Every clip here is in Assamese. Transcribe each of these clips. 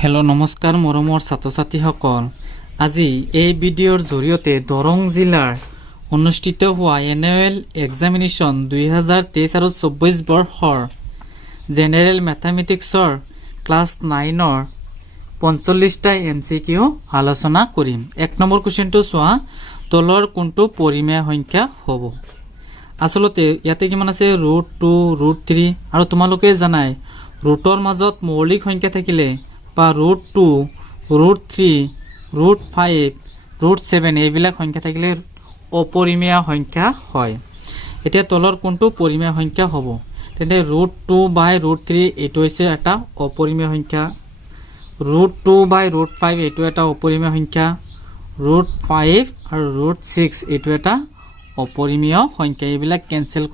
हेलो नमस्कार मरমৰ ছাত্ৰ ছাত্ৰীসকল আজি এই ভিডিঅ'ৰ জৰিয়তে দৰং জিলাৰ অনুষ্ঠিত হোৱা এনুৱেল এক্সামিনেশ্যন 2023 আৰু 24 বৰ্ষৰ জেনেৰেল ম্যাথমেটিক্সৰ ক্লাস 9ৰ 45টা এমসিকিউ আলোচনা কৰিম। এক নম্বৰ কোৱেশ্চনটো চোৱা, তলৰ কোনটো পৰিমেয় সংখ্যা হ'ব? আসলতে ইয়াতে কিমান আছে √2 √3 আৰু তোমালোকে জানাই ৰুটৰ মাজত মৌলিক সংখ্যা থাকিলে বা √2 √3 √5 √7 এইবিলাক সংখ্যা থাকিলে অপৰিমেয় সংখ্যা হয়। এতিয়া তলৰ কোনটো পৰিমেয় সংখ্যা হ'ব? তেন্তে √2/√3 এইটো হৈছে এটা অপৰিমেয় সংখ্যা, √2/√5 এইটো এটা অপৰিমেয় সংখ্যা, √5 আৰু √6 এইটো এটা অপৰিমেয় সংখ্যা। এইবিলাক কেনসেল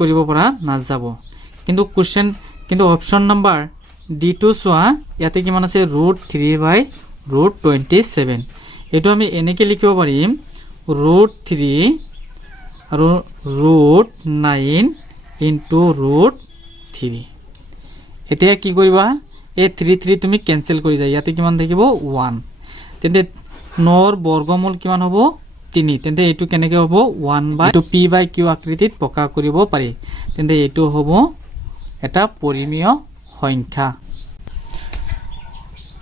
কৰিব পৰা নাযাব। কিন্তু অপশন নাম্বাৰ D2 চোৱা, ইয়াতে কিমান আছে √3/√27। এইটো আমি এনেকৈ লিখিব পাৰিম √3 আৰু √9 ইনটু √3। এতিয়া কি কৰিবা, এই 3 তুমি কেনসেল কৰি যায়, ইয়াতে কিমান থাকিব 1। তেন্তে 9ৰ বৰ্গমূল কিমান হ'ব 3। তেন্তে এইটো কেনেকৈ হ'ব 1/p/q আকৃতিত প্ৰকাশ কৰিব পাৰি। তেন্তে এইটো হ'ব এটা পৰিমেয় সংখ্যা।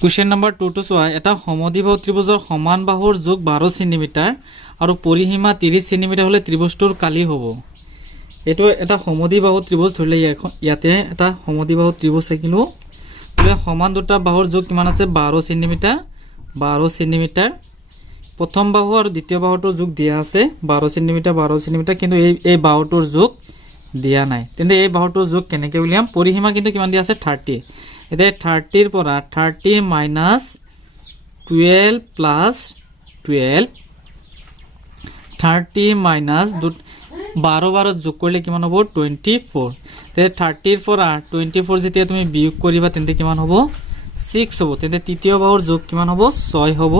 কোৱেশ্চন নম্বৰ 2 টো চোৱা, এটা সমদ্বিবাহু ত্ৰিভুজৰ সমান বাহুৰ যোগ 12 সেন্টিমিটাৰ আৰু পৰিসীমা 30 সেন্টিমিটাৰ হলে ত্ৰিভুজটোৰ কালি হ'ব। এইটো এটা সমদ্বিবাহু ত্ৰিভুজ ধৰিলে ইয়াতে এটা সমদ্বিবাহু ত্ৰিভুজ থাকিলো, সমান দুটা বাহুৰ যোগ কিমান আছে 12 সেন্টিমিটাৰ। প্ৰথম বাহু আৰু দ্বিতীয় বাহুটোৰ যোগ দিয়া আছে 12 সেন্টিমিটাৰ, কিন্তু এই বাহুটোৰ যোগ দিয়া নাই। তেন্তে এই বাহুটোৰ যোগ কেনেকৈ উলিয়াম? পৰিসীমা কিন্তু কিমান দিয়া আছে 30। এতিয়া 30ৰ পৰা 30 মাইনাছ 12 প্লাছ 12, 30 মাইনাছ 12 যোগ কৰিলে কিমান হ'ব 24। তেন্তে 30ৰ পৰা 24 যেতিয়া তুমি বিয়োগ কৰিবা তেন্তে কিমান হ'ব 6 হ'ব। তেন্তে তৃতীয় বাহুৰ যোগ কিমান হ'ব 6 হ'ব।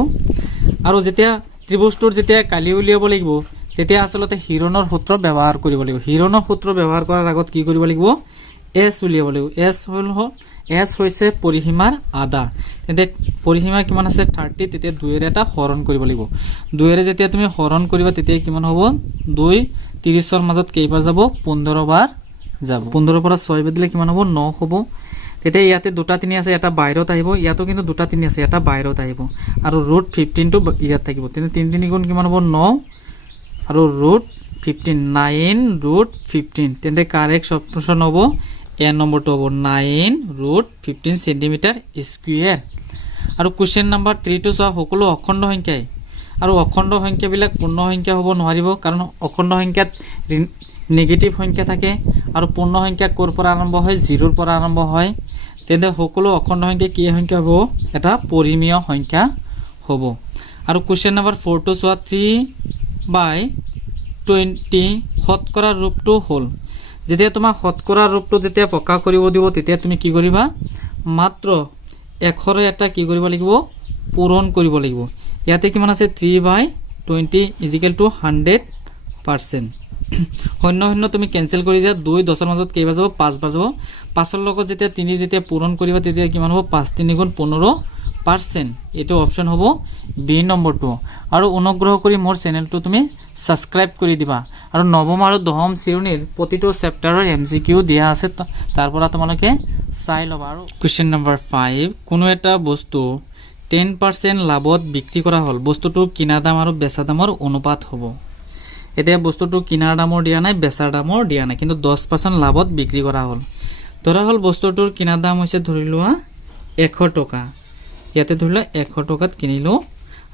আৰু যেতিয়া ত্ৰিভুজটোৰ যেতিয়া কালি উলিয়াব লাগিব তেতিয়া আচলতে হিৰণৰ সূত্ৰ ব্যৱহাৰ কৰিব লাগিব। হিৰণৰ সূত্ৰ ব্যৱহাৰ কৰাৰ আগত কি কৰিব লাগিব, এছ উলিয়াব লাগিব। এছ হৈছে পৰিসীমাৰ আধা। তেন্তে পৰিসীমা কিমান আছে 30, তেতিয়া 2ৰে এটা হৰণ কৰিব লাগিব। 2ৰে যেতিয়া তুমি হৰণ কৰিবা তেতিয়া কিমান হ'ব 2 30ৰ মাজত কেইবাৰ যাব 15 বাৰ যাব। 15ৰ পৰা 6 বাদ দিলে কিমান হ'ব 9 হ'ব। তেতিয়া ইয়াতে দুটা 3 আছে, এটা বাহিৰত আহিব, ইয়াতো কিন্তু দুটা 3 আছে, এটা বাহিৰত আহিব, আৰু √15 টো ইয়াত থাকিব। তেন্তে 3 3 গুণ কিমান হ'ব 9 আৰু √15 9√15। তেন্তে কাৰেক্ট অপশ্যন হ'ব এ নম্বৰটো হ'ব 9√15 সেন্টিমিটাৰ স্কুৱেৰ। আৰু কুৱেশ্যন নম্বৰ 3 টো চোৱা, সকলো অখণ্ড সংখ্যাই, আৰু অখণ্ড সংখ্যাবিলাক পূৰ্ণ সংখ্যা হ'ব নোৱাৰিব, কাৰণ অখণ্ড সংখ্যাত নেগেটিভ সংখ্যা থাকে, আৰু পূৰ্ণ সংখ্যা ক'ৰ পৰা আৰম্ভ হয় 0ৰ পৰা আৰম্ভ হয়। তেন্তে সকলো অখণ্ড সংখ্যা কি সংখ্যা হ'ব, এটা পৰিমেয় সংখ্যা হ'ব। আৰু কুৱেশ্যন নম্বৰ 4 টো চোৱা, 3/20 শতকৰা ৰূপটো হ'ল। যেতিয়া তোমাক শতকৰা ৰূপটো যেতিয়া প্ৰকাশ কৰিব দিব তেতিয়া তুমি কি কৰিবা, মাত্ৰ 100ৰে এটা কি কৰিব লাগিব পূৰণ কৰিব লাগিব। ইয়াতে কিমান আছে 3/20 = 100%। শূন্য শূন্য তুমি কেনসেল কৰি যা, 2 10ৰ মাজত কেইবাৰ যাব 5 বাৰ যাব। 5ৰ লগত যেতিয়া 3 যেতিয়া পূৰণ কৰিবা তেতিয়া কিমান হ'ব 5 3 গুণ 15%। এইটো অপশ্যন হ'ব বি নম্বৰটো। আৰু অনুগ্ৰহ কৰি মোৰ চেনেলটো তুমি সাবস্ক্ৰাইব কৰি দিবা। আৰু নৱম আৰু দশম শ্ৰেণীৰ প্ৰতিটো চেপ্টাৰৰ এমসিকিউ দিয়া আছে, তাৰ পৰা তোমালোকে চাই ল'বা। আৰু কুৱেশ্যন নম্বৰ 5, কোনো এটা বস্তু 10% লাভত বিক্ৰী কৰা হ'ল, বস্তুটোৰ কিনা দাম আৰু বেচা দামৰ অনুপাত হ'ব। এতিয়া বস্তুটো কিনাৰ দামৰ দিয়া নাই, বেচাৰ দামৰ দিয়া নাই, কিন্তু 10% লাভত বিক্ৰী কৰা হ'ল। ধৰা হ'ল বস্তুটোৰ কিনাৰ দাম হৈছে ধৰি লোৱা 100 টকা, ইয়াতে ধৰি লোৱা 100 টকাত কিনিলো,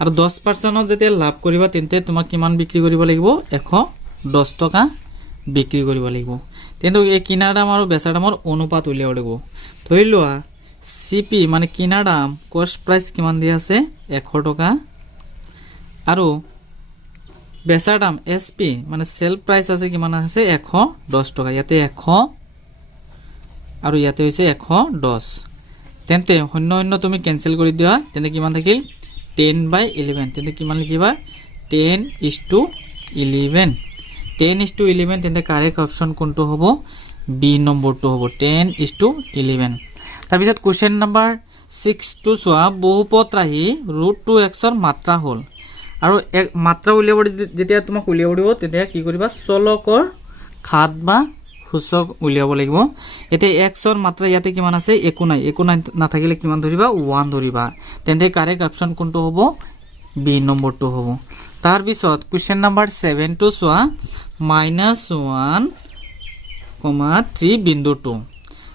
আৰু 10% যেতিয়া লাভ কৰিবা তেন্তে তোমাক কিমান বিক্ৰী কৰিব লাগিব 110 টকা বিক্ৰী কৰিব লাগিব। কিন্তু এই কিনাৰ দাম আৰু বেচাৰ দামৰ অনুপাত উলিয়াব লাগিব। ধৰি লোৱা চিপি মানে কিনাৰ দাম কষ্ট প্ৰাইচ কিমান দিয়া আছে 100 টকা, আৰু বেচাৰ দাম এসপি মানে সেল প্ৰাইচ আছে কিমান আছে 110 টকা। ইয়াতে 100 আৰু ইয়াতে হৈছে 110। তেন্তে শূন্য শূন্য তুমি কেনসেল কৰি দিয়া, তেন্তে কিমান থাকিল 10/11। তেন্তে কিমান লিখিবা 10:11। 10:11। তেন্তে কাৰেক্ট অপশ্যন কোনটো হ'ব, বি নম্বৰটো হ'ব 10:11। তাৰপিছত কুৱেশ্যন নম্বৰ 6 টো চোৱা বহুপদ ৰাহি √2x মাত্ৰা হ'ল আৰু মাত্ৰা উলিয়াব যেতিয়া তোমাক উলিয়াব দিব তেতিয়া কি কৰিবা চলকৰ ঘাত বা সূচক উলিয়াব লাগিব এতিয়া x ৰ মাত্ৰা ইয়াতে কিমান আছে একো নাই নাথাকিলে কিমান ধৰিবা 1 ধৰিবা তেন্তে কাৰেক্ট অপচন কোনটো হ'ব বি নম্বৰটো হ'ব তাৰ পিছত কোৱেশ্চন নম্বৰ 7 টো চোৱা -1,3 বিন্দুটো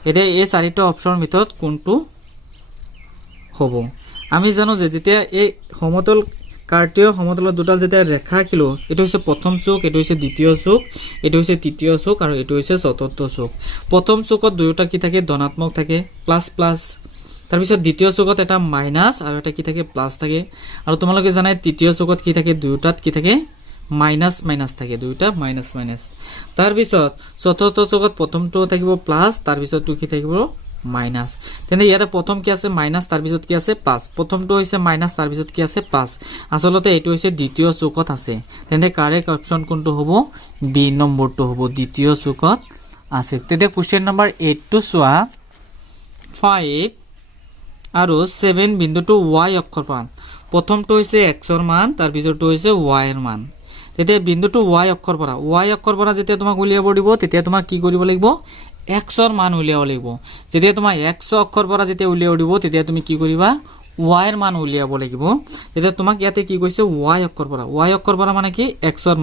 এতিয়া এই চাৰিটা অপচনৰ ভিতৰত কোনটো হ'ব আমি জানো যে যেতিয়া এই সমতল কাৰ্টীয় সমতলৰ দুটাল যেতিয়া ৰেখা আঁকিলো এটো হৈছে প্ৰথম চুক এটো হৈছে দ্বিতীয় চুক এটো হৈছে তৃতীয় চুক আৰু এটো হৈছে চতুৰ্থ চুক প্ৰথম চুকত দুয়োটা কি থাকে ধনাত্মক থাকে প্লাস প্লাস তাৰ পিছত দ্বিতীয় চুকত এটা মাইনাস আৰু এটা কি থাকে প্লাস থাকে আৰু তোমালোকে জানাই তৃতীয় চুকত কি থাকে দুয়োটাত কি থাকে মাইনাস মাইনাস থাকে দুয়োটা মাইনাস মাইনাস তাৰ পিছত চতুৰ্থ চুকত প্ৰথমটো থাকিব প্লাস তাৰ পিছতটো কি থাকিব মাইনাস তেনে ইয়াতে প্ৰথম কি আছে মাইনাস তাৰ পিছত কি আছে প্লাস প্ৰথমটো হৈছে মাইনাস তাৰ পিছত কি আছে প্লাস আসলতে এটো হৈছে দ্বিতীয় চুকত আছে তেনে কাৰেক্ট অপচন কোনটো হ'ব বি নম্বৰটো হ'ব দ্বিতীয় চুকত আছে তেতে কোৱেশ্চন নম্বৰ 8 টো চোৱা 5 আৰু 7 বিন্দুটো y অক্ষৰ পৰা প্ৰথমটো হৈছে x ৰ মান তাৰ পিছৰটো হৈছে y ৰ মান তেতে বিন্দুটো y অক্ষৰ পৰা যেতিয়া তোমাক উলিয়াব দিব তেতিয়া তোমাক কি কৰিব লাগিব x ৰ মান উলিয়াব লাগিব যেতিয়া তোমাৰ x অক্ষৰ পৰা যেতিয়া উলিয়াব দিব তেতিয়া তুমি কি কৰিবা y ৰ মান উলিয়াব লাগিব তেতিয়া তোমাক ইয়াতে কি কৈছে y অক্ষৰ পৰা মানে কি x ৰ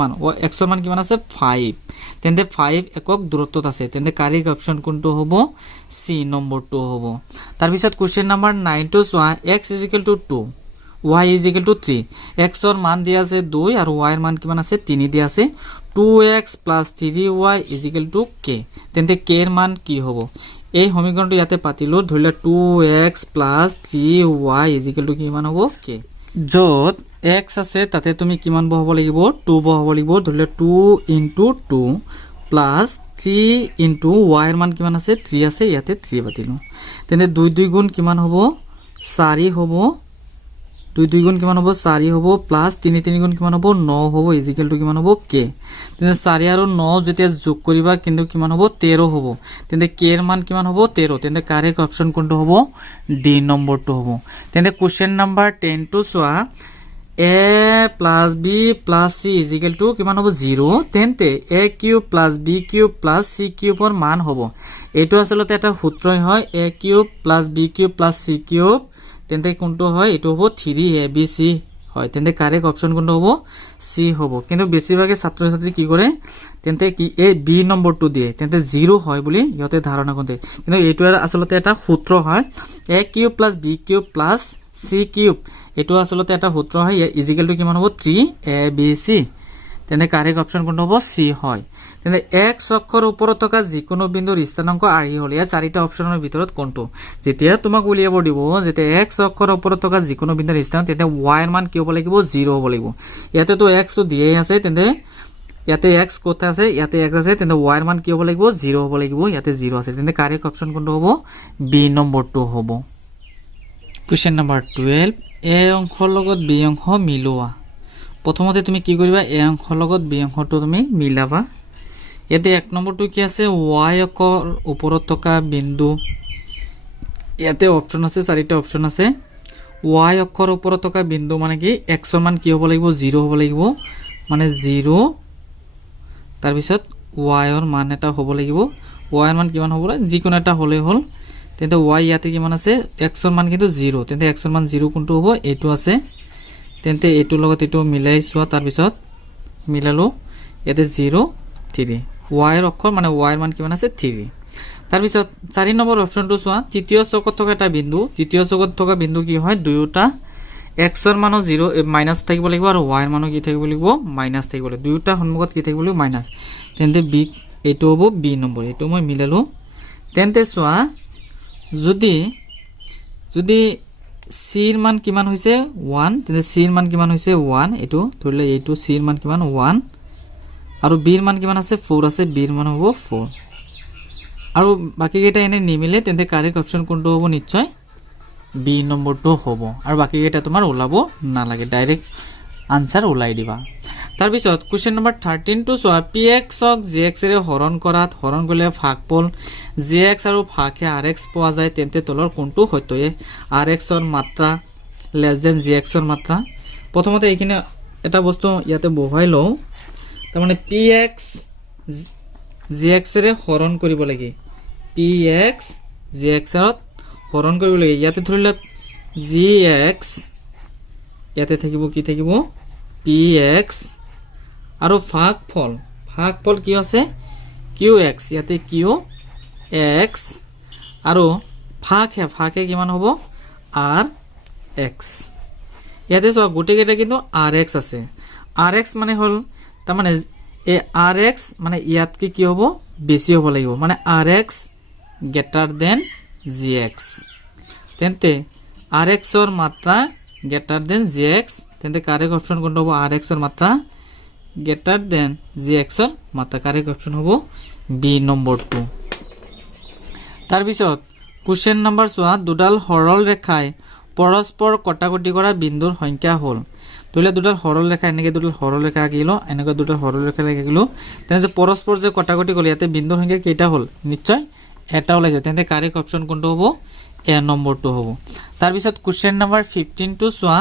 মান কিমান আছে 5 তেন্তে 5 একক দূৰত্বত আছে তেন্তে কাৰেক্ট অপচন কোনটো হ'ব সি নম্বৰটো হ'ব তাৰ পিছত কোৱেশ্চন নম্বৰ 9 টো চোৱা x 2 y 3 x ৰ মান দিয়া আছে 2 আৰু y ৰ মান কিমান আছে 3 দিয়া আছে 2x + 3y = k তেন্তে k ৰ মান কি হ'ব এই সমীকৰণটো ইয়াতে পাতিলো ধৰিলে 2x + 3y = কিমান হ'ব k যত x আছে তাতে তুমি কিমান বহাব লাগিব 2 বহাব লাগিব ধৰিলে 2 * 2 + 3 * y ৰ মান কিমান আছে 3 আছে ইয়াতে 3 পাতিলো তেন্তে 2 2 গুণ কিমান হ'ব 4 হ'ব 2 2 গুণ কিমান হ'ব 4 হ'ব প্লাস 3 3 গুণ কিমান হ'ব 9 হ'ব = কিমান হ'ব k তেনে 4 আৰু 9 যেতিয়া যোগ কৰিবা কিন্তু কিমান হ'ব 13 হ'ব তেনে k ৰ মান কিমান হ'ব 13 তেনে কাৰেক্ট অপচন কোনটো হ'ব ডি নম্বৰটো হ'ব তেনে কোৱেশ্চন নম্বৰ 10 টো চোৱা a + b + c = কিমান হ'ব 0 তেন্তে a³ + b³ + c³ ৰ মান হ'ব এটো আসলতে এটা সূত্ৰই হয় a³ + b³ + c³ তেন্তে কোনটো হয় এটো হ'ব 3abc হয় তেন্তে কারেক্ট অপশন কোনটো হ'ব সি হ'ব কিন্তু বেছিভাগে ছাত্ৰ ছাত্ৰী কি কৰে তেন্তে কি এ বি নম্বৰটো দিয়ে তেন্তে 0 হয় বুলি ইহতে ধাৰণা কৰে কিন্তু এটো আসলতে এটা সূত্ৰ হয় a³ + b³ + c³ এটো আসলতে এটা সূত্ৰ হয় = কিমান হ'ব 3abc তেন্তে কাৰেক্ট অপশন কোনটো হ'ব সি হয় তেন্তে x অক্ষৰ ওপৰত থকা যিকোনো বিন্দুৰ স্থানাংক আৰি হ'ল ইয়া চাৰিটা অপচনৰ ভিতৰত কোনটো যেতিয়া তোমাক উলিয়াব দিব যেতিয়া x অক্ষৰ ওপৰত থকা যিকোনো বিন্দুৰ স্থান তেন্তে y ৰ মান কি হ'ব লাগিব 0 হ'ব লাগিব ইয়াতে তো x তো দিয়েই আছে তেন্তে ইয়াতে x কত আছে ইয়াতে x আছে তেন্তে y ৰ মান কি হ'ব লাগিব 0 হ'ব লাগিব ইয়াতে 0 আছে তেন্তে কারেক্ট অপচন কোনটো হ'ব বি নম্বৰটো হ'ব কোৱেশ্চন নম্বৰ 12 a অংশৰ লগত b অংশ মিলোৱা প্ৰথমতে তুমি কি কৰিবা a অংশৰ লগত b অংশটো তুমি মিলাবা ইয়াতে এক নম্বৰটো কি আছে y অক্ষৰ ওপৰত থকা বিন্দু ইয়াতে অপচন আছে চাৰিটা অপচন আছে y অক্ষৰ ওপৰত থকা বিন্দু মানে কি x ৰ মান কি হ'ব লাগিব 0 হ'ব লাগিব মানে 0 তাৰ পিছত y ৰ মান এটা হ'ব লাগিব y ৰ মান কিমান হ'ব যিকোনো এটা হলে হ'ল তেন্তে y ইয়াতে কিমান আছে x ৰ মান কিন্তু 0 তেন্তে x ৰ মান 0 কোনটো হ'ব এটো আছে তেন্তে এটো লগত এটো মিলাই সোৱা তাৰ পিছত মিলালো ইয়াতে 0 3 y ৰ অক্ষৰ মানে y ৰ মান কিমান আছে 3 তাৰ পিছত 4 নম্বৰ অপচনটো সোৱা তৃতীয় চকত থকা এটা বিন্দু তৃতীয় চকত থকা বিন্দু কি হয় দুয়োটা x ৰ মান 0 মাইনাস থাকিব লাগিব আৰু y ৰ মান কি থাকিব লাগিব মাইনাস থাকিব লাগিব দুয়োটা সন্মুখত কি থাকিব লাগিব মাইনাস তেন্তে b এটো হ'ব b নম্বৰ এটো মই মিলালো তেন্তে সোৱা যদি c ৰ মান কিমান হৈছে 1 তেন্তে c ৰ মান কিমান হৈছে 1 এটো ধৰিলে এটো c ৰ মান কিমান 1 আৰু b ৰ মান কিমান আছে 4 আছে b ৰ মান হ'ব 4 আৰু বাকি কেইটা এনে নিমিলে তেন্তে কাৰেক্ট অপচন কোনটো হ'ব নিশ্চয় বি নম্বৰটো হ'ব আৰু বাকি কেইটা তোমাৰ ওলাব না লাগে ডাইৰেক্ট আনসাৰ ওলাই দিবা তাৰপিছত কুৱেশ্যন নম্বৰ 13 টো চোৱা px ক gx ৰে হৰণ কৰাত হৰণ কৰিলে ভাগফল gx আৰু ভাগে rx পোৱা যায় তেন্তে তলৰ কোনটো সত্য rx ৰ মাত্ৰা লেছ দেন gx ৰ মাত্ৰা প্ৰথমতে এইখিনি এটা বস্তু ইয়াতে বহাই লওঁ তাৰ মানে px gx ৰে হৰণ কৰিব লাগে px gx ৰ হৰণ কৰিব লাগে ইয়াতে ধৰিলে gx ইয়াতে থাকিব কি থাকিব px আৰু ভাগফল কি আছে qx ইয়াতে qx আৰু ভাগে কিমান হ'ব rx ইয়াতে চোৱা গোটেইকেইটা কিন্তু rx আছে rx মানে হ'ল তাৰ মানে এই rx মানে ইয়াতকে কি হ'ব বেছি হ'ব লাগিব মানে rx greater than gx তেন্তে rx ৰ মাত্ৰা greater than gx তেন্তে কাৰেক্ট অপশন কোনটো হ'ব rx ৰ মাত্ৰা greater than gx ৰ মাত্ৰা কাৰেক্ট অপশন হ'ব b নম্বৰ 2 তাৰ পিছত কোশ্চেন নম্বৰ চোৱা দুডাল সৰল ৰেখাই পৰস্পৰ কটাকটি কৰা বিন্দুৰ সংখ্যা হ'ল তোলে দুডাল সৰল ৰেখা এনেকে দুডাল সৰল ৰেখা আঁকিলো এনেকে দুডাল সৰল ৰেখা আঁকিলো তেনে পৰস্পৰ যে কটাকটি কৰিলে ইয়াতে বিন্দুৰ সংখ্যা কেইটা হ'ল নিশ্চয় এটা ওলাইছে তেন্তে কাৰেক্ট অপশন কোনটো হ'ব এ নম্বৰটো হ'ব তাৰ পিছত কোশ্চেন নম্বৰ 15 টো চোৱা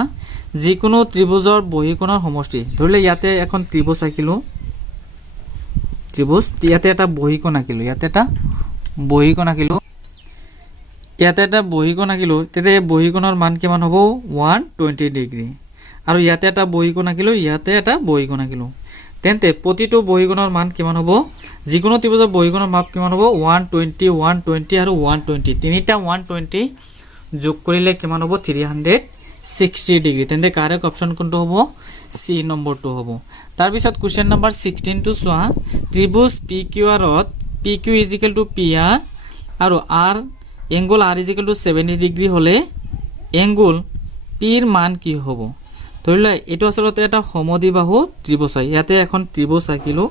যিকোনো ত্ৰিভুজৰ বহিকোণৰ সমষ্টি ধৰিলে ইয়াতে এখন ত্ৰিভুজ আঁকিলো ত্ৰিভুজ ইয়াতে এটা বহিকোণ আঁকিলো ইয়াতে এটা বহিকোণ আঁকিলো তেতে বহিকোণৰ মান কিমান হ'ব 120 ডিগ্ৰী আৰু ইয়াতে এটা বহিকোণ আঁকিলো ইয়াতে এটা বহিকোণ আঁকিলো তেন্তে প্ৰতিটো বহিকোণৰ মান কিমান হ'ব যিকোনো ত্ৰিভুজৰ বহিকোণৰ মাপ কিমান হ'ব 120 120 আৰু 120 তিনিটা 120 যোগ কৰিলে কিমান হ'ব 360 ডিগ্ৰী তেন্তে কাৰেক্ট অপশন কোনটো হ'ব সি নম্বৰটো হ'ব তাৰ পিছত কোশ্চেন নম্বৰ 16 টো চোৱা ত্ৰিভুজ PQR ত PQ PR আৰু R এংগল R 70 ডিগ্ৰী হলে এংগল P ৰ মান কি হ'ব ধৰিলে এটো আসলতে এটা সমদ্বিবাহু ত্ৰিভুজ হয় ইয়াতে এখন ত্ৰিভুজ আঁকিলো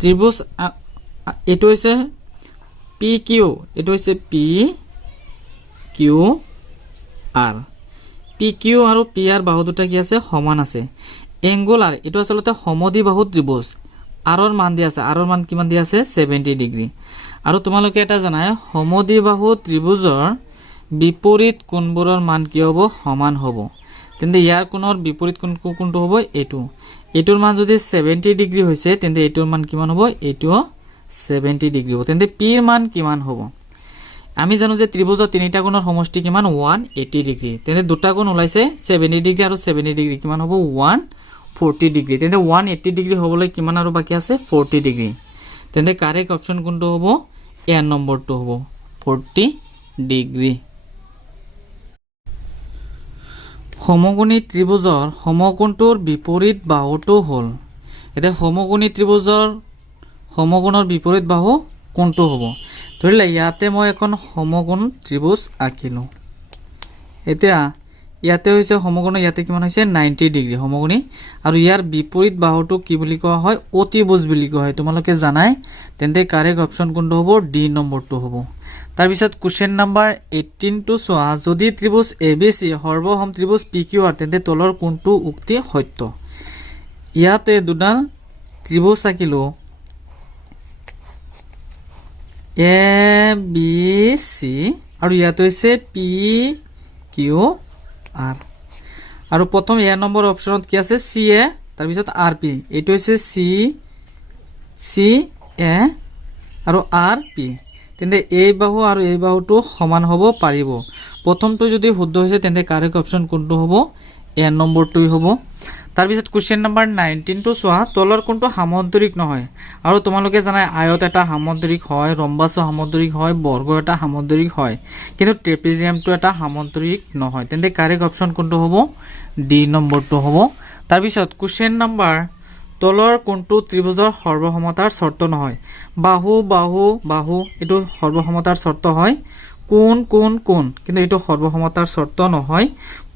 ত্ৰিভুজ এটো হৈছে PQ এটো হৈছে PQR PQ আৰু PR বাহু দুটা কি আছে সমান আছে এংগল R এটো আসলতে সমদ্বিবাহু ত্ৰিভুজ R ৰ মান দিয়া আছে R ৰ মান কিমান দিয়া আছে 70 ডিগ্ৰী আৰু তোমালোকে এটা জানাই সমদ্বিবাহু ত্ৰিভুজৰ বিপৰীত কোণবোৰৰ মান কি হ'ব সমান হ'ব তেন্তে ইয়াৰ কোণৰ বিপৰীত কোণটো হ'ব এটোৰ মান যদি 70 ডিগ্ৰী হৈছে তেন্তে এটোৰ মান কিমান হ'ব এটো 70 ডিগ্ৰী হ'ব তেন্তে p ৰ মান কিমান হ'ব আমি জানো যে ত্ৰিভুজৰ তিনিটা কোণৰ সমষ্টি কিমান 180 ডিগ্ৰী তেন্তে দুটা কোণ ওলাইছে 70 ডিগ্ৰী আৰু 70 ডিগ্ৰী কিমান হ'ব 140 ডিগ্ৰী তেন্তে 180 ডিগ্ৰী হ'বলৈ কিমান আৰু বাকি আছে 40 ডিগ্ৰী তেন্তে কাৰেক্ট অপশন কোনটো হ'ব এ নম্বৰটো হ'ব 40 ডিগ্ৰী সমকোণী ত্ৰিভুজৰ সমকোণটোৰ বিপৰীত বাহুটো হ'ল এটা সমকোণী ত্ৰিভুজৰ সমকোণৰ বিপৰীত বাহু কোনটো হ'ব ধৰিলে ইয়াতে মই এখন সমকোণ ত্ৰিভুজ আঁকিলো এতিয়া ইয়াতে হৈছে সমকোণ ইয়াতে কিমান হৈছে 90 ডিগ্ৰী সমকোণী আৰু ইয়াৰ বিপৰীত বাহুটো কি বুলি কোৱা হয় অতিভুজ বুলি কোৱা হয় তোমালোকে জানাই তেন্তে কাৰেক্ট অপশন কোনটো হ'ব ডি নম্বৰটো হ'ব তাৰ পিছত কোশ্চেন নম্বৰ 18 টো চোৱা যদি ত্ৰিভুজ ABC সৰ্বসম ত্ৰিভুজ PQR তেন্তে তলৰ কোনটো উক্তি সত্য ইয়াতে দুডাল ত্ৰিভুজ আঁকিলো ABC আৰু ইয়াতে হৈছে PQR আৰু প্ৰথম এ নম্বৰ অপচনত কি আছে CA তাৰ পিছত RP এটো হৈছে CA আৰু RP তেন্তে এই বাহু আৰু এই বাহুটো সমান হ'ব পাৰিব প্ৰথমটো যদি শুদ্ধ হৈছে তেন্তে কাৰেক্ট অপশন কোনটো হ'ব এ নম্বৰটোই হ'ব তাৰ পিছত কোশ্চেন নম্বৰ 19 টো চোৱা তলৰ কোনটো সামন্তৰিক নহয় আৰু তোমালোকে জানাই আয়ত এটা সামন্তৰিক হয় ৰম্বাস সামন্তৰিক হয় বৰ্গ এটা সামন্তৰিক হয় কিন্তু ট্ৰেপেজিয়ামটো এটা সামন্তৰিক নহয় তেন্তে কাৰেক্ট অপশন কোনটো হ'ব ডি নম্বৰটো হ'ব তাৰ পিছত কোশ্চেন নম্বৰ তলৰ কোনটো ত্ৰিভুজৰ সৰ্বসমতাৰ শৰ্ত নহয় বাহু এটো সৰ্বসমতাৰ শৰ্ত হয় কোন কিন্তু এটো সৰ্বসমতাৰ শৰ্ত নহয়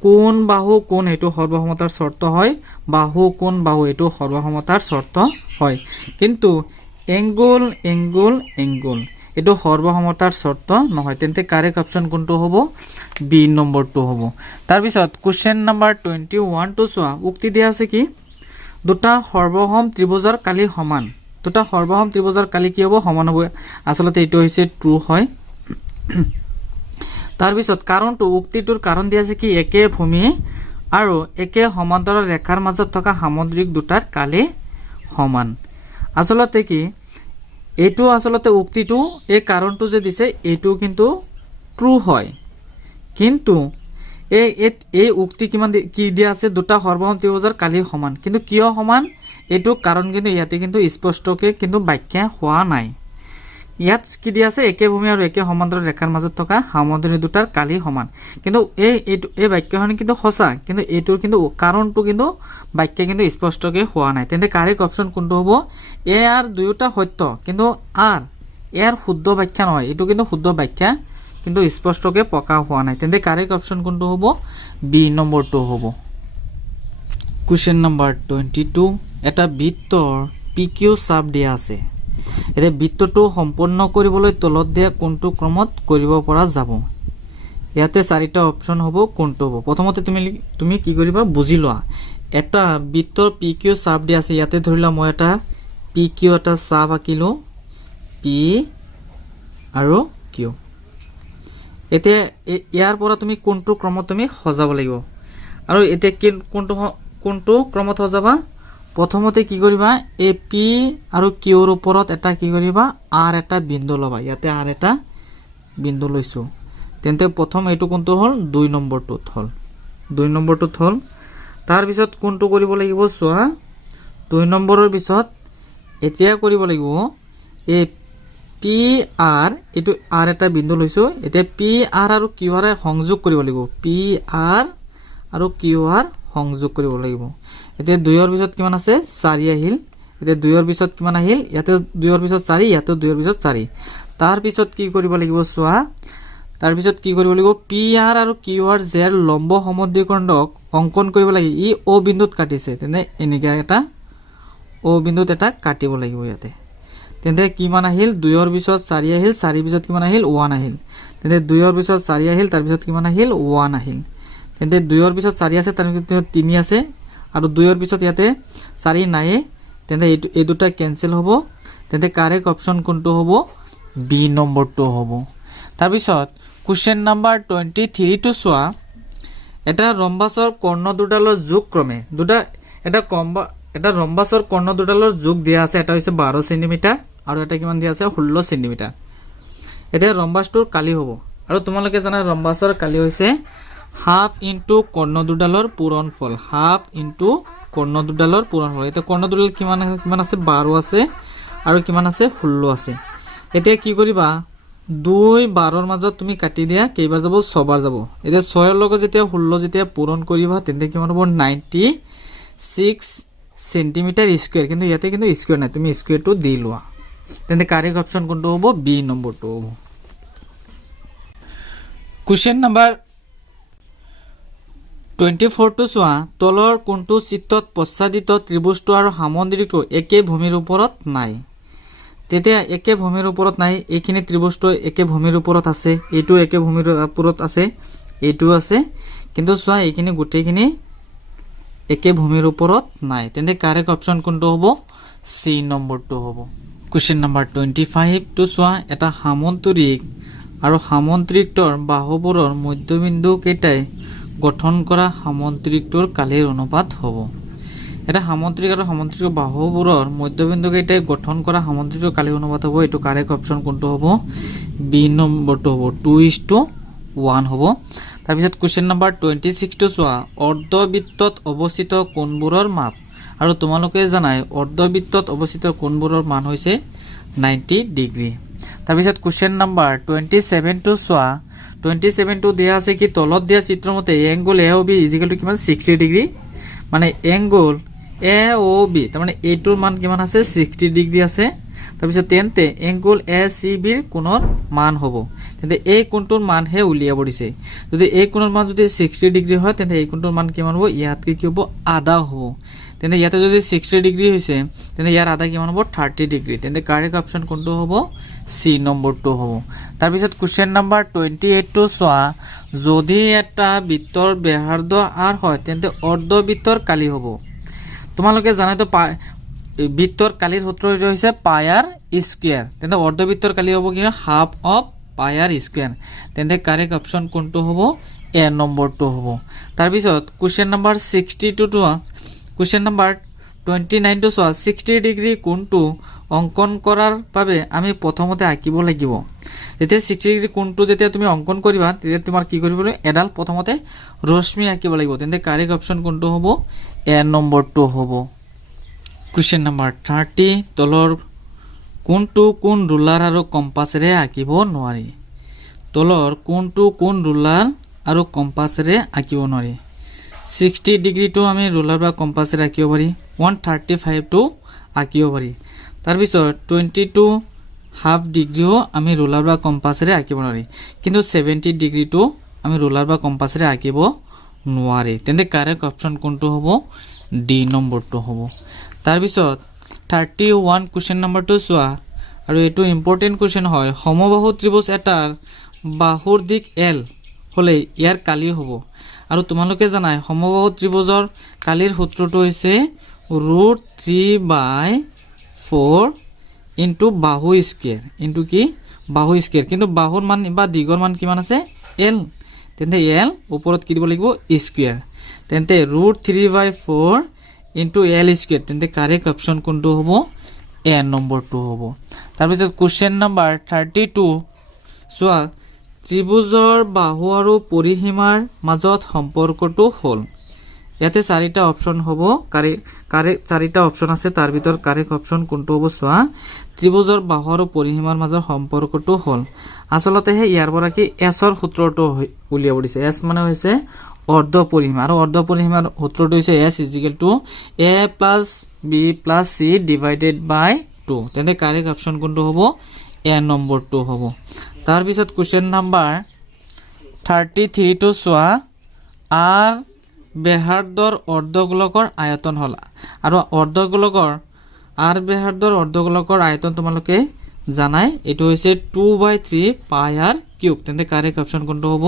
কোন বাহু কোন এটো সৰ্বসমতাৰ শৰ্ত হয় বাহু এটো সৰ্বসমতাৰ শৰ্ত হয় কিন্তু এংগল এটো সৰ্বসমতাৰ শৰ্ত নহয় তেন্তে কাৰেক্ট অপশন কোনটো হ'ব বি নম্বৰটো হ'ব তাৰ পিছত কোশ্চেন নম্বৰ 21 টো চোৱা উক্তি দিয়া আছে কি দুটা সৰ্বসম ত্ৰিভুজৰ কালি সমান দুটা সৰ্বসম ত্ৰিভুজৰ কালি কি হ'ব সমান হ'ব আচলতে এইটো হৈছে ট্ৰু হয় তাৰ পিছত কাৰণটো উক্তিটোৰ কাৰণ দিয়া আছে কি একে ভূমি আৰু একে সমান্তৰাল ৰেখাৰ মাজত থকা সামুদ্ৰিক দুটাৰ কালি সমান আচলতে কি এইটো আচলতে উক্তিটো এই কাৰণটো যে দিছে এইটো কিন্তু ট্ৰু হয় কিন্তু এই উক্তি কিমান কি দিয়া আছে দুটা সৰ্বসম ত্ৰিভুজৰ কালি সমান কিন্তু কিয় সমান এইটো কাৰণ কিন্তু ইয়াতে কিন্তু স্পষ্টকে কিন্তু ব্যাখ্যা হোৱা নাই ইয়াত কি দিয়া আছে একে ভূমি আৰু একে সমান্তৰাল ৰেখাৰ মাজত থকা সামুদ্ৰিক দুটাৰ কালি সমান কিন্তু এই বাক্যখন কিন্তু সঁচা কিন্তু এইটোৰ কিন্তু কাৰণটো কিন্তু ব্যাখ্যা কিন্তু স্পষ্টকে হোৱা নাই তেন্তে কাৰেক্ট অপচন কোনটো হ'ব এ আর দুয়োটা সত্য কিন্তু আর এর শুদ্ধ ব্যাখ্যা নহয় এইটো কিন্তু শুদ্ধ ব্যাখ্যা কিন্তু স্পষ্টকে পকা হোৱা নাই তেন্তে কাৰেক্ট অপচন কোনটো হ'ব বি নম্বৰটো হ'ব কোৱেশ্চন নম্বৰ 22 এটা বৃত্তৰ PQ চাপ দিয়া আছে এতে বৃত্তটো সম্পূৰ্ণ কৰিবলৈ তলত দিয়া কোনটো ক্ৰমত কৰিব পৰা যাব ইয়াতে চাৰিটা অপচন হ'ব কোনটো হ'ব প্ৰথমতে তুমি কি কৰিবা বুজি লোৱা এটা বৃত্তৰ PQ চাপ দিয়া আছে ইয়াতে ধৰিলা মই এটা PQ এটা চাপ আঁকিলো P আৰু Q এতে ইয়াৰ পৰা তুমি কোনটো ক্ৰমত তুমি সজাব লাগিব আৰু এতে কোনটো ক্ৰমত সজাবা প্ৰথমতে কি কৰিবা এ P আৰু Q ৰ ওপৰত এটা কি কৰিবা R এটা বিন্দু লবা ইয়াতে R এটা বিন্দু লৈছো তেন্তে প্ৰথম এইটো কোনটো হল 2 নম্বৰটোত হল তাৰ পিছত কোনটো কৰিব লাগিব চোৱা 2 নম্বৰৰ পিছত এতিয়া কৰিব লাগিব এ PR এটো R এটা বিন্দু লৈছো এতিয়া PR আৰু QR সংযোগ কৰিব লাগিব PR আৰু QR সংযোগ কৰিব লাগিব এতিয়া 2 ৰ পিছত কিমান আছে 4 আহিল এতিয়া 2 ৰ পিছত কিমান আহিল ইয়াতে 2 ৰ পিছত 4 ইয়াতে 2 ৰ পিছত 4 তাৰ পিছত কি কৰিব লাগিব চোৱা তাৰ পিছত কি কৰিব লাগিব PR আৰু QR জেৰ লম্ব সমদ্বিখণ্ডক অঙ্কন কৰিব লাগিব ই O বিন্দুত কাটিছে তেনে এনেকা এটা O বিন্দুত এটা কাটিব লাগিব ইয়াতে তেন্তে কিমান আহিল 2 ৰ পিছত 4 আহিল 4 পিছত কিমান আহিল 1 আহিল তেন্তে 2 ৰ পিছত 4 আহিল তাৰ পিছত কিমান আহিল 1 আহিল তেন্তে 2 ৰ পিছত 4 আছে তাৰ পিছত 3 আছে আৰু 2 ৰ পিছত ইয়াতে 4 নাই তেন্তে এই দুটা ক্যান্সেল হ'ব তেন্তে কারেক্ট অপচন কোনটো হ'ব বি নম্বৰটো হ'ব তাৰ পিছত কোৱেশ্চন নম্বৰ 23 টো চোৱা এটা ৰম্বাসৰ কৰ্ণ দুডালৰ যোগ ক্ৰমে এটা ৰম্বাসৰ কৰ্ণ দুডালৰ যোগ দিয়া আছে এটা হৈছে 12 সেন্টিমিটাৰ আৰু এটা কিমান দিয়া আছে 16 সেন্টিমিটাৰ এটা ৰম্বাসটোৰ কালি হ'ব আৰু তোমালোকে জানা ৰম্বাসৰ কালি হৈছে হাফ ইনটু কৰ্ণ দুডালৰ পূৰণফল হাফ ইনটু কৰ্ণ দুডালৰ পূৰণফল এটা কৰ্ণ দুডাল কিমান আছে 12 আছে আৰু কিমান আছে 16 আছে এতিয়া কি কৰিবা 2 12 ৰ মাজত তুমি কাটি দিয়া কেইবাৰ যাব 6 বাৰ যাব এতিয়া 6 ৰ লগত যেতিয়া 16 যেতিয়া পূৰণ কৰিবা তেন্তে কিমান হ'ব 96 সেন্টিমিটাৰ স্কয়াৰ কিন্তু ইয়াতে কিন্তু স্কয়াৰ নাই তুমি স্কয়াৰটো দি লোৱা তেন্তে কাৰেক্ট অপচন কোনটো হ'ব বি নম্বৰটো হ'ব কোৱেশ্চন নম্বৰ 24 টো চোৱা তলৰ কোনটো চিত্ৰত পশ্চাদিত ত্ৰিভুজটো আৰু সামুদ্ৰিকটো একে ভূমিৰ ওপৰত নাই তেতিয়া একে ভূমিৰ ওপৰত নাই এইখিনি ত্ৰিভুজটো একে ভূমিৰ ওপৰত আছে এইটো একে ভূমিৰ ওপৰত আছে এইটো আছে কিন্তু চোৱা এইখিনি গুটেইখিনি একে ভূমিৰ ওপৰত নাই তেন্তে কাৰেক্ট অপচন কোনটো হ'ব সি নম্বৰটো হ'ব কোৱেশ্চন নম্বৰ 25 টো চোৱা এটা সামুদ্ৰিক আৰু সামুদ্ৰিকটোৰ বাহুবোৰৰ মধ্যবিন্দু কেইটাই গঠন কৰা সামুদ্ৰিকটোৰ কালিৰ অনুপাত হ'ব এটা সামুদ্ৰিক আৰু সামুদ্ৰিক বাহুবোৰৰ মধ্যবিন্দু কেইটাই গঠন কৰা সামুদ্ৰিকটোৰ কালিৰ অনুপাত হ'ব এটো কাৰেক্ট অপচন কোনটো হ'ব বি নম্বৰটো হ'ব 2:1 হ'ব তাৰ পিছত কোৱেশ্চন নম্বৰ 26 টো চোৱা অৰ্ধবৃত্তত অৱস্থিত কোণবোৰৰ মাপ আৰু তোমালোকে জানাই অৰ্ধবৃত্তত অৱস্থিত কোণবোৰৰ মান হৈছে 90 ডিগ্ৰী তাৰ পিছত কোৱেশ্চন নম্বৰ 27 টো চোৱা 27 টো দিয়া আছে কি তলত দিয়া চিত্ৰমতে এংগল AOB = কিমান 60 ডিগ্ৰী মানে এংগল AOB তাৰ মানে এইটোৰ মান কিমান আছে 60 ডিগ্ৰী আছে তাৰ পিছত তেন্তে এংগল ACB ৰ কোণৰ মান হ'ব তেন্তে এই কোণটোৰ মান হে উলিয়াব দিছে যদি এই কোণৰ মান যদি 60 ডিগ্ৰী হয় তেন্তে এই কোণটোৰ মান কিমান হ'ব ইয়াতকে কি হ'ব আধা হ'ব তেন্তে ইয়াতে যদি 60 ডিগ্ৰী হৈছে তেন্তে ইয়াৰ আধা কিমান হ'ব 30 ডিগ্ৰী তেন্তে কাৰেক্ট অপচন কোনটো হ'ব সি নম্বৰটো হ'ব তাৰ পিছত কোৱেশ্চন নম্বৰ 28 টো চোৱা যদি এটা বৃত্তৰ ব্যাসাৰ্ধ r হয় তেন্তে অৰ্ধবৃত্তৰ কালি হ'ব তোমালোকে জানাই তো বৃত্তৰ কালিৰ সূত্ৰ হৈছে পাই আৰ স্কুৱেৰ, তেন্তে অৰ্ধবৃত্তৰ কালি হ'ব কি হাফ অফ পাই আৰ স্কুৱেৰ, তেন্তে কাৰেক্ট অপশ্যন কোনটো হ'ব এ নম্বৰটো হ'ব। তাৰপিছত কুৱেশ্যন নম্বৰ 62 কুৱেশ্যন নম্বৰ 29 টো চোৱা 60 ডিগ্ৰী কোণটো অংকন কৰাৰ বাবে আমি প্ৰথমতে আঁকিব লাগিব। যেতিয়া 60 ডিগ্ৰী কোণটো যেতিয়া তুমি অংকন কৰিবা তেতিয়া তোমাৰ কি কৰিব লাগিব এডাল প্ৰথমতে ৰশ্মি আঁকিব লাগিব, তেন্তে কাৰেক্ট অপশ্যন কোনটো হ'ব এ নম্বৰটো হ'ব। কুৱেশ্যন নম্বৰ 30 তলৰ কোনটো কোন ৰুলাৰ আৰু কম্পাছেৰে আঁকিব নোৱাৰি। তলৰ কোনটো কোন ৰুলাৰ আৰু কম্পাছেৰে আঁকিব নোৱাৰি। 60 ডিগ্ৰীটো আমি ৰুলাৰ বা কম্পাছেৰে আঁকিব পাৰি, 135 টো আঁকিব পাৰি। তাৰপিছত 22 হাফ ডিগ্ৰীও আমি ৰুলাৰ বা কম্পাছেৰে আঁকিব নোৱাৰি, কিন্তু 70 ডিগ্ৰীটো আমি ৰুলাৰ বা কম্পাছেৰে আঁকিব নোৱাৰি, তেন্তে কাৰেক্ট অপশ্যন কোনটো হ'ব ডি নম্বৰটো হ'ব। তাৰপিছত 31 কুৱেশ্যন নম্বৰটো চোৱা, আৰু এইটো ইম্পৰ্টেণ্ট কুৱেশ্যন হয়। সমবাহু ত্ৰিভুজ এটাৰ বাহুৰ দিশ এল হ'লে ইয়াৰ কালি হ'ব, আৰু তোমালোকে জানাই সমবাহু ত্ৰিভুজৰ কালিৰ সূত্ৰটো হৈছে √3/4 ইনটু বাহু স্কুৱেৰ ইনটু কি বাহু স্কুৱেৰ, কিন্তু বাহুৰ মান বা দিগৰ মান কিমান আছে এল, তেন্তে এল ওপৰত কি দিব লাগিব স্কুৱেৰ, তেন্তে √3/4 ইনটু এল স্কুৱেৰ, তেন্তে কাৰেক্ট অপশ্যন কোনটো হ'ব এ নম্বৰটো হ'ব। তাৰপিছত কুৱেশ্যন নম্বৰ 32 চোৱা, ত্ৰিভুজৰ বাহু আৰু পৰিসীমাৰ মাজত সম্পৰ্কটো হ'ল। ইয়াতে 4টা অপশ্যন হ'ব, কাৰেক্ট 4টা অপশ্যন আছে, তাৰ ভিতৰত কাৰেক্ট অপশ্যন কোনটো হ'ব চোৱা, ত্ৰিভুজৰ বাহু আৰু পৰিসীমাৰ মাজৰ সম্পৰ্কটো হ'ল। আচলতে ইয়াৰ পৰা কি এছৰ সূত্ৰটো উলিয়াব দিছে। এছ মানে হৈছে অৰ্ধ পৰিসীমা, আৰু অৰ্ধ পৰিসীমাৰ সূত্ৰটো হৈছে S is equal to A plus B plus C divided by 2, তেন্তে কাৰেক্ট অপশ্যন কোনটো হ'ব এ নম্বৰটো হ'ব। তাৰপিছত কুৱেশ্যন নম্বৰ 33 টো চোৱা, আৰ ব্যাসাৰ্ধৰ অৰ্ধগোলকৰ আয়তন হ'ল, আৰু অৰ্ধগোলকৰ আৰ ব্যাসাৰ্ধৰ অৰ্ধগোলকৰ আয়তন তোমালোকে জানাই এইটো হৈছে 2/3 পাই আৰ কিউব, তেন্তে কাৰেক্ট অপশ্যন কোনটো হ'ব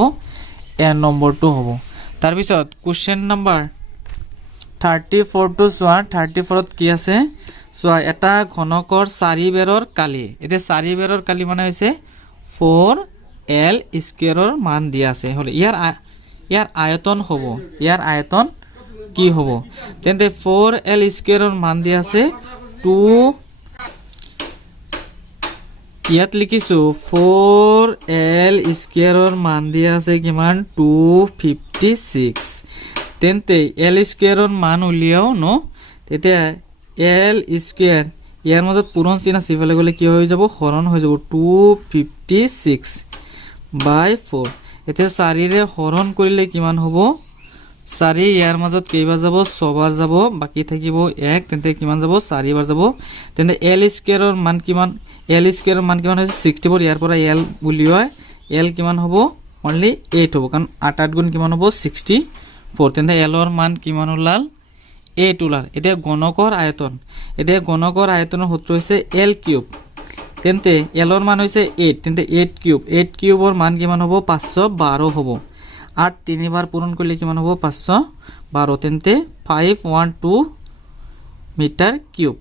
এ নম্বৰটো হ'ব। তাৰপিছত কুৱেশ্যন নম্বৰ 34 টো চোৱা, 34ত কি আছে চোৱা, এটা ঘনকৰ 4 বেৰৰ কালি। এতিয়া 4 বেৰৰ কালি মানে হৈছে 4l স্কুৱেৰৰ মান দিয়া আছে, হ'লে ইয়াৰ আয়তন হ'ব, ইয়াৰ আয়তন কি হ'ব, তেন্তে 4l স্কুৱেৰৰ মান দিয়া আছে 2, ইয়াত লিখিছো 4l স্কুৱেৰৰ মান দিয়া আছে কিমান 256, তেন্তে l স্কুৱেৰৰ মান উলিয়াও ন, তেতিয়া l স্কুৱেৰ ইয়াৰ মাজত পূৰণ চিন আছে, ইফালে গ'লে কি হৈ যাব হৰণ হৈ যাব 256/4। এতিয়া 4ৰে হৰণ কৰিলে কিমান হ'ব, 4 ইয়াৰ মাজত কেইবাৰ যাব 6 বাৰ যাব, বাকী থাকিব 1, তেন্তে কিমান যাব 4 বাৰ যাব, তেন্তে l স্কুৱেৰৰ মান কিমান, l স্কুৱেৰৰ মান কিমান হৈছে 64, ইয়াৰ পৰা l উলিয়াই l কিমান হ'ব অনলি 8 হ'ব, কাৰণ 8 গুণ কিমান হ'ব 64, তেন্তে এলৰ মান কিমান ওলাল 8 ওলাল। এতিয়া গণকৰ আয়তন, এতিয়া গণকৰ আয়তনৰ সূত্ৰ হৈছে এল কিউব, তেন্তে এলৰ মান হৈছে 8, তেন্তে 8 কিউবৰ মান কিমান হ'ব 512 হ'ব, 8 তিনিবাৰ পূৰণ কৰিলে কিমান হ'ব 512, তেন্তে 512 মিটাৰ কিউব,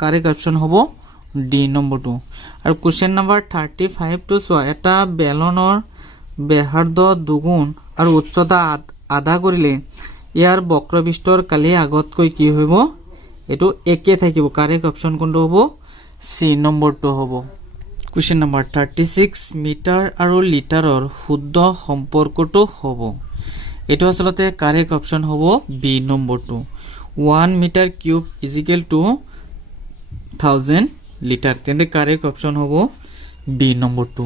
কাৰেক্ট অপশ্যন হ'ব ডি নম্বৰটো। আৰু কুৱেশ্যন নম্বৰ 35 টো চোৱা, এটা বেলনৰ ব্যাসাৰ্ধ 2 গুণ আৰু উচ্চতা আধা কৰিলে ইয়াৰ বক্ৰপৃষ্ঠৰ কালি আগতকৈ কি হ'ব, এইটো একে থাকিব, কাৰেক্ট অপশ্যন কোনটো হ'ব চি নম্বৰটো হ'ব। কুৱেশ্যন নম্বৰ 36 মিটাৰ আৰু লিটাৰৰ শুদ্ধ সম্পৰ্কটো হ'ব, এইটো আচলতে কাৰেক্ট অপশ্যন হ'ব বি নম্বৰটো। 1 metre cube equal to 1000 litre, তেন্তে কাৰেক্ট অপশ্যন হ'ব বি নম্বৰটো।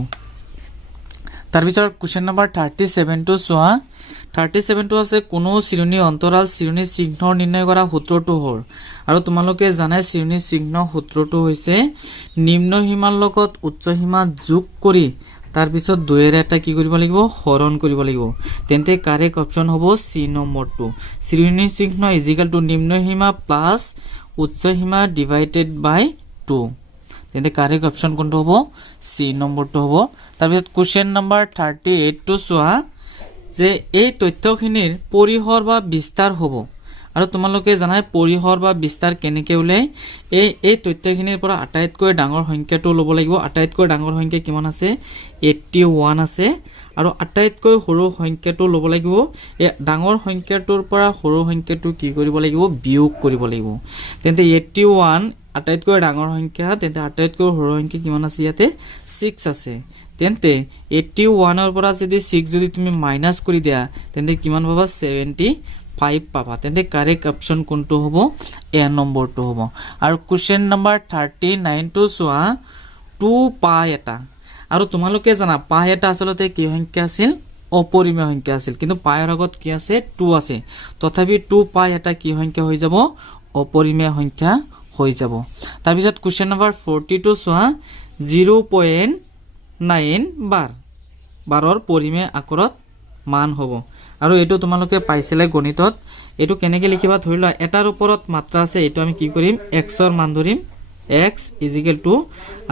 তাৰপিছত কুৱেশ্যন নম্বৰ 37 টো চোৱা, 37 টো আছে কোনো চিৰণী অন্তৰাল চিৰণী চিহ্ন নিৰ্ণয় কৰা সূত্ৰটো হ'ল, আৰু তোমালোকে জানাই চিৰণী চিহ্ন সূত্ৰটো হৈছে নিম্ন সীমাৰ লগত উচ্চ সীমা যোগ কৰি তাৰপিছত 2ৰে এটা কি কৰিব লাগিব হৰণ কৰিব লাগিব, তেন্তে কাৰেক্ট অপশ্যন হ'ব চি নম্বৰটো। চিৰণী চিহ্ন ইজিকেল টু নিম্ন সীমা প্লাছ উচ্চ সীমা ডিভাইডেড বাই 2, তেন্তে কাৰেক্ট অপশ্যন কোনটো হ'ব চি নম্বৰটো হ'ব। তাৰপিছত কুৱেশ্যন নম্বৰ 38 টো চোৱা, যে এই তথ্যখিনিৰ পৰিসৰ বা বিস্তাৰ হ'ব, আৰু তোমালোকে জানাই পৰিহৰ বা বিস্তাৰ কেনেকৈ ওলাই এই তথ্যখিনিৰ পৰা আটাইতকৈ ডাঙৰ সংখ্যাটো ল'ব লাগিব আটাইতকৈ ডাঙৰ সংখ্যা কিমান আছে 81 আছে আৰু আটাইতকৈ সৰু সংখ্যাটো ল'ব লাগিব এই ডাঙৰ সংখ্যাটোৰ পৰা সৰু সংখ্যাটো কি কৰিব লাগিব বিয়োগ কৰিব লাগিব তেন্তে 81 আটাইতকৈ ডাঙৰ সংখ্যা তেন্তে আটাইতকৈ সৰু সংখ্যা কিমান আছে ইয়াতে 6 আছে তেন্তে 81 ৰ পৰা যদি 6 যদি তুমি মাইনাস কৰি দিয়া তেন্তে কিমান পাবা 75 পাবা তেন্তে কাৰেক্ট অপশন কোনটো হ'ব এ নম্বৰটো হ'ব আৰু কোশ্চেন নম্বৰ 39 টো চোৱা 2 পাই এটা আৰু তোমালোকে জানা পাই এটা আসলতে কি সংখ্যা আছিল অপৰিমেয় সংখ্যা আছিল কিন্তু পাইৰ আগত কি আছে 2 আছে তথাপি 2 পাই এটা কি সংখ্যা হৈ যাব অপৰিমেয় সংখ্যা হৈ যাব তাৰ পিছত কোশ্চেন নম্বৰ 42 চোৱা 0.9 বাৰৰ পৰিমেয় আকাৰত মান হ'ব আৰু এটো তোমালোকে পাইছিলে গণিতত এটো কেনেকৈ লিখিবা ধৰি লোৱা এটাৰ ওপৰত মাত্ৰা আছে এটো আমি কি কৰিম x ৰ মান ধৰিম x =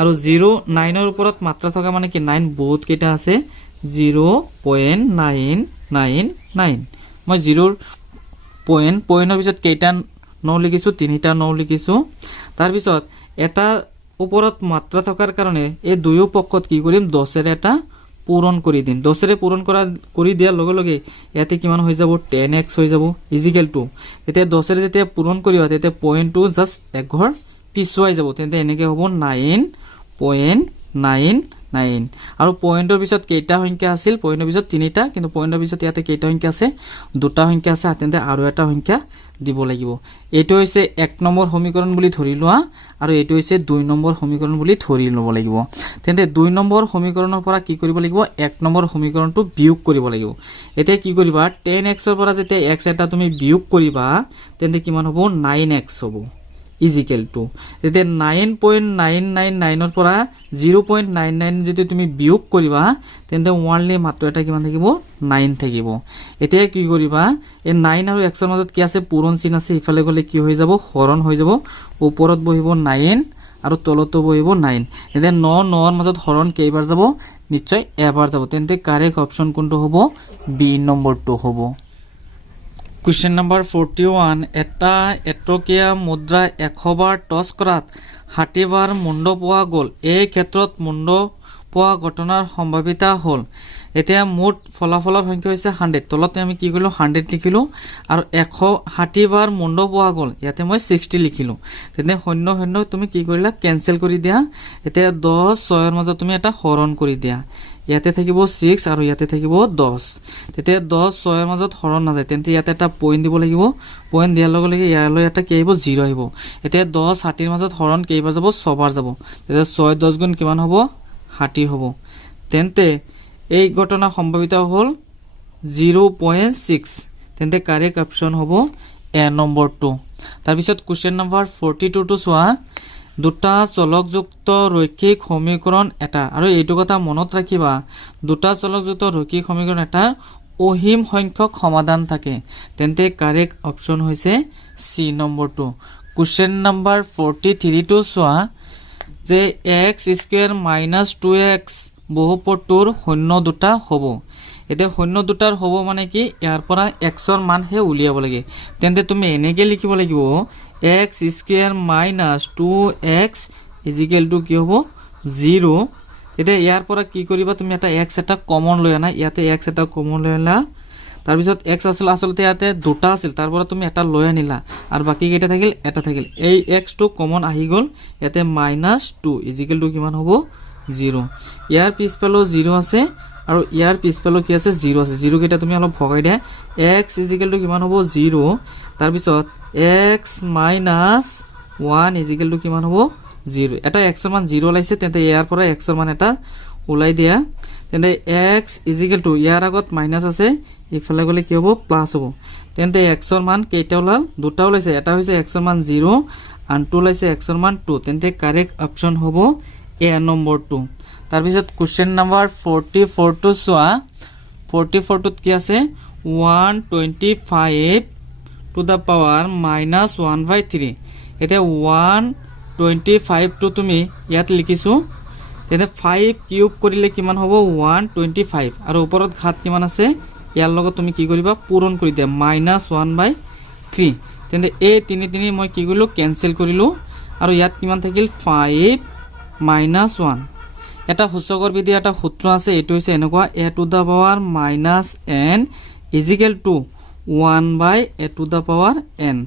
আৰু 0.9 ৰ ওপৰত মাত্ৰা থকা মানে কি 9 বহুত কেইটা আছে 0.999 মই 0 পইণ্টৰ পিছত কেইটা 9 লিখিছো তিনিটা 9 লিখিছো তাৰ পিছত এটা ওপৰত মাত্ৰা থকাৰ কাৰণে এই দুয়ো পক্ষত কি কৰিম 10 এৰ এটা পূৰণ কৰি দিম 10 এৰে পূৰণ কৰি দিয়াৰ লগে লগে ইয়াতে কিমান হৈ যাব 10x হৈ যাব = তেতিয়া 10 এৰে যেতিয়া পূৰণ কৰিবা তেতিয়া পইণ্টটো জাস্ট এক ঘৰ পিছুৱাই যাব তেন্তে এনেকৈ হ'ব 9.99 আৰু পইণ্টৰ পিছত কেইটা সংখ্যা আছিল পইণ্টৰ পিছত তিনিটা কিন্তু পইণ্টৰ পিছত ইয়াতে কেইটা সংখ্যা আছে দুটা সংখ্যা আছে তেন্তে আৰু এটা সংখ্যা দিব লাগিব এটো হৈছে 1 নম্বৰ সমীকৰণ বুলি ধৰি লোৱা আৰু এটো হৈছে 2 নম্বৰ সমীকৰণ বুলি ধৰি ল'ব লাগিব তেন্তে 2 নম্বৰ সমীকৰণৰ পৰা কি কৰিব লাগিব 1 নম্বৰ সমীকৰণটো বিয়োগ কৰিব লাগিব এতিয়া কি কৰিবা 10x ৰ পৰা যেতিয়া x এটা তুমি বিয়োগ কৰিবা তেন্তে কিমান হ'ব 9x হ'ব = তেতিয়া 9.999 ৰ পৰা 0.99 যদি তুমি বিয়োগ কৰিবা তেন্তে ওয়ানলি মাত্ৰ এটা কিমান থাকিব 9 থাকিব এতিয়া কি কৰিবা এই 9 আৰু x ৰ মাজত কি আছে পূৰণ চিন আছে ইফালে গলে কি হৈ যাব হৰণ হৈ যাব ওপৰত বহিব 9 আৰু তলতো বহিব 9 এতিয়া 9 ৰ মাজত হৰণ কেইবাৰ যাব নিশ্চয় এবাৰ যাব তেন্তে কাৰেক্ট অপশন কোনটো হ'ব বি নম্বৰটো হ'ব Question number 41 এটা এটকীয়া মুদ্ৰা 100 বাৰ টস কৰাত 60 বাৰ মুণ্ড পোৱা গ'ল এই ক্ষেত্ৰত মুণ্ড পোৱা ঘটনাৰ সম্ভাৱিতা হ'ল এতিয়া মুঠ ফলাফলৰ সংখ্যা হৈছে 100 তলতে আমি কি কৰিলো 100 লিখিলো আৰু 160 বাৰ মুণ্ড পোৱা গ'ল ইয়াতে মই 60 লিখিলো তেনে শূন্য শূন্য তুমি কি কৰিলা কেনসেল কৰি দিয়া এতিয়া 10 6 ৰ মাজত তুমি এটা হৰণ কৰি দিয়া ইয়াতে থাকিব 6 আৰু ইয়াতে থাকিব 10 তেতিয়া 10 6 ৰ মাজত হৰণ না যায় তেন্তে ইয়াতে এটা পইণ্ট দিব লাগিব পইণ্ট দিয়াৰ লগে লগে ইয়ালৈ এটা কি আহিব 0 আহিব এতিয়া 10 60 ৰ মাজত হৰণ কেইবাৰ যাব 6 বাৰ যাব তেতিয়া 6 10 গুণ কিমান হ'ব 60 হ'ব তেন্তে এই ঘটনা সম্ভাৱিত হ'ল 0.6 তেন্তে কাৰেক্ট অপশন হ'ব এ নম্বৰটো তাৰ পিছত কোশ্চেন নম্বৰ 42 টো চোৱা দুটা চলকযুক্ত ৰৈখিক সমীকৰণ এটা আৰু এইটো কথা মনত ৰাখিবা দুটা চলকযুক্ত ৰৈখিক সমীকৰণ এটা অসীম সংখ্যক সমাধান থাকে তেন্তে কাৰেক্ট অপশন হৈছে সি নম্বৰটো কোশ্চেন নম্বৰ 43 টো চোৱা যে x² - 2x বহুপদটোৰ শূন্য দুটা হ'ব এতিয়া শূন্য দুটাৰ হ'ব মানে কি ইয়াৰ পৰা x ৰ মান হে উলিয়াব লাগে তেন্তে তুমি এনেকৈ লিখিব লাগিব x² - 2x = কি হ'ব 0 এতিয়া ইয়াৰ পৰা কি কৰিবা তুমি এটা x এটা কমন লৈ আনা ইয়াতে x এটা কমন লৈ আনা তাৰ পিছত x আসলতে ইয়াতে দুটা আছিল তাৰ পৰা তুমি এটা লৈ আনিলা আৰু বাকি কেইটা থাকিল এটা থাকিল এই x টো কমন আহি গ'ল ইয়াতে -2 = কিমান হ'ব 0 ইয়াৰ পিছফালে 0 আছে আৰু ইয়াৰ পিছফালে কি আছে 0 আছে 0 কেইটা তুমি অলপ ভগাই দিয়া x = কিমান হ'ব 0 তাৰ পিছত x - 1 = কিমান হ'ব 0 এটা x ৰ মান 0 লাইছে তেন্তে ইয়াৰ পৰা x ৰ মান এটা ওলাই দিয়া তেন্তে x = ইয়াৰ আগত মাইনাস আছে ইফালে গলে কি হ'ব প্লাস হ'ব তেন্তে x ৰ মান কেইটা ওলাল দুটা ওলাইছে এটা হৈছে x ৰ মান 0 আনটো ওলাইছে x ৰ মান 2 তেন্তে কাৰেক্ট অপশন হ'ব এ নম্বৰটো তাৰ পিছত কোশ্চেন নম্বৰ 44 টো চোৱা 44 টোত কি আছে 125 to the power -1/3 এতিয়া 125 টো তুমি ইয়াত লিখিছো তেনে 5 কিউব কৰিলে কিমান হ'ব 125 আৰু ওপৰত ঘাত কিমান আছে ইয়াৰ লগত তুমি কি কৰিবা পূৰণ কৰি দিয়া -1/3 তেন্তে এই 3 3 মই কি কৰিলোঁ কেনচেল কৰিলোঁ আৰু ইয়াত কিমান থাকিল 5 - 1 এটা সূচকৰ বিধিৰ এটা সূত্ৰ আছে এইটো হৈছে এনেকুৱা a to the power -n is equal to 1/a to the power n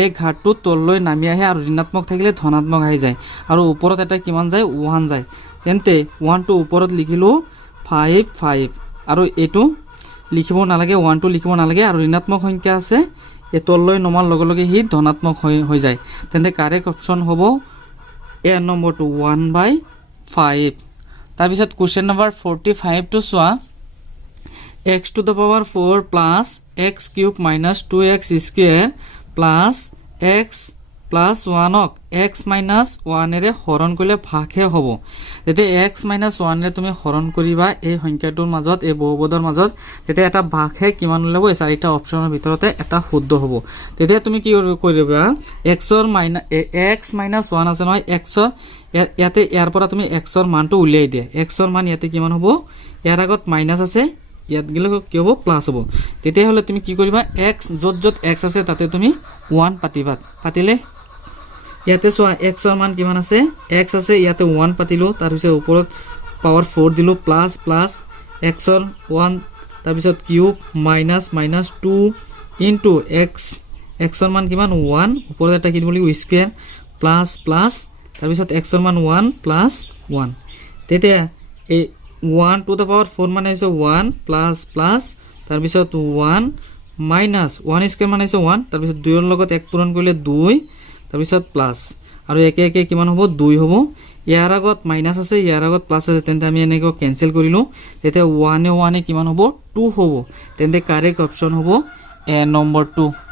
এই ঘাটটো তললৈ নামি আহে আৰু ঋণাত্মক থাকিলে ধনাত্মক আহি যায় আৰু ওপৰত এটা কিমান যায় 1 যায় তেন্তে 1 টো ওপৰত লিখিলোঁ 5 5 আৰু এইটো লিখিব নালাগে 1 টো লিখিব নালাগে আৰু ঋণাত্মক সংখ্যা আছে এই তললৈ নমাৰ লগে লগে হি ধনাত্মক হৈ যায় তেন্তে কাৰেক্ট অপচন হ'ব এ নম্বৰটো 1/5 তাৰপিছত কোৱেশ্চন নম্বৰ 45 টো চোৱা x to the power 4 plus x cube minus 2x square plus x plus 1 x minus 1 এৰে হৰণ কৰিলে ভাগহে হ'ব যেতিয়া x minus 1 এৰে তুমি হৰণ কৰিবা এই সংখ্যাটোৰ মাজত এই বহুপদৰ মাজত তেতিয়া এটা ভাগহে কিমান ওলাব এই চাৰিটা অপচনৰ ভিতৰতে এটা শুদ্ধ হ'ব তেতিয়া তুমি কি কৰিবা x minus 1 আছে নহয় x ইয়াতে ইয়াৰ পৰা তুমি x ৰ মানটো উলিয়াই দিয়া x ৰ মান ইয়াতে কিমান হ'ব ইয়াৰ আগত মাইনাস আছে ইয়াত গলে কি হ'ব প্লাস হ'ব তেতিয়া হলে তুমি কি কৰিবা x যত x আছে তাতে তুমি 1 পাতিলে ইয়াতে চোৱা x ৰ মান কিমান আছে x আছে ইয়াতে 1 পাতিলো তাৰ পিছত ওপৰত পাৱাৰ 4 দিলো প্লাস x ৰ 1 তাৰ পিছত কিউব মাইনাস 2 ইনটু x ৰ মান কিমান 1 ওপৰত এটা কি দিব লাগিব স্কয়াৰ প্লাস তাৰ পিছত x ৰ মান 1 প্লাস 1 তেতিয়া এই 1 to the power 4 মানে হৈছে 1 প্লাস তাৰ পিছত 1 মাইনাস 1 স্কয়াৰ মানে হৈছে 1 তাৰ পিছত 2 ৰ লগত 1 পূৰণ কৰিলে 2 তাৰ পিছত প্লাস আৰু একে একে কিমান হ'ব 2 হ'ব ইয়াৰ আগত মাইনাস আছে ইয়াৰ আগত প্লাস আছে তেন্তে আমি এনেকৈ কেনসেল কৰিলো তেতিয়া 1 এ কিমান হ'ব 2 হ'ব তেন্তে কাৰেক্ট অপচন হ'ব এ নম্বৰ 2